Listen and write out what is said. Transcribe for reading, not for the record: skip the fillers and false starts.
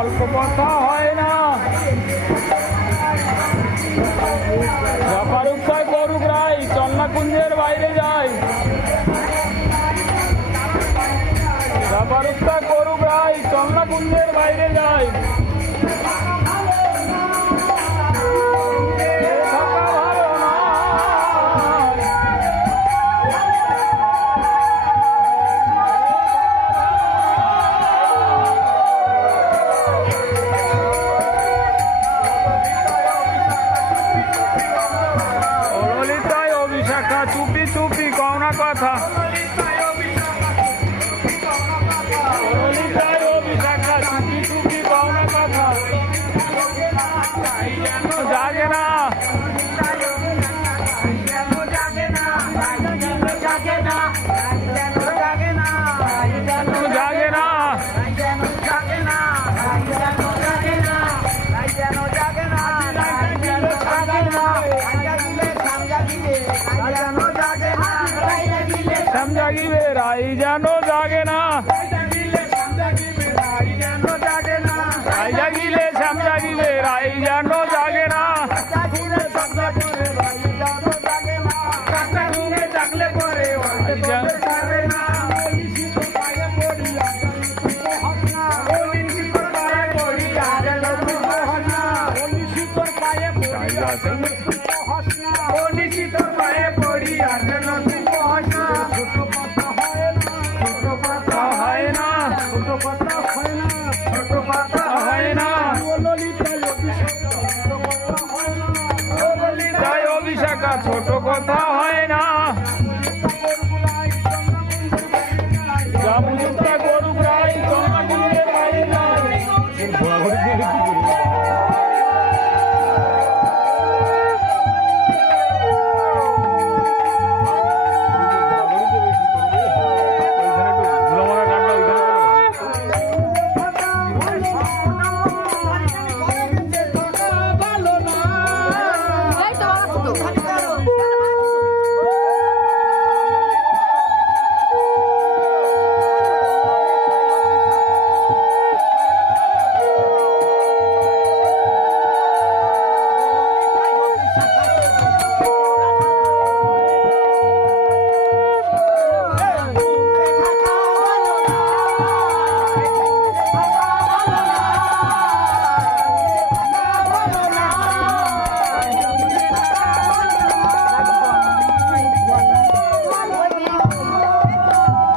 অল্প কথা হয় না, ব্যাপারুক্তায় করুক রায় চন্নাকুঞ্জের বাইরে যায়, ব্যাপারুক্তায় করুক রায় চন্নাকুঞ্জের বাইরে যায়। চুপি চুপি কওনা কথা, চুপি চুপি কওনা কথা, জাগে না জাগিবে রাই যেন জাগে না, রাই জাগিলে শ্যাম জাগিবে রাই যেন জাগে না, ছোট কথা হয় না।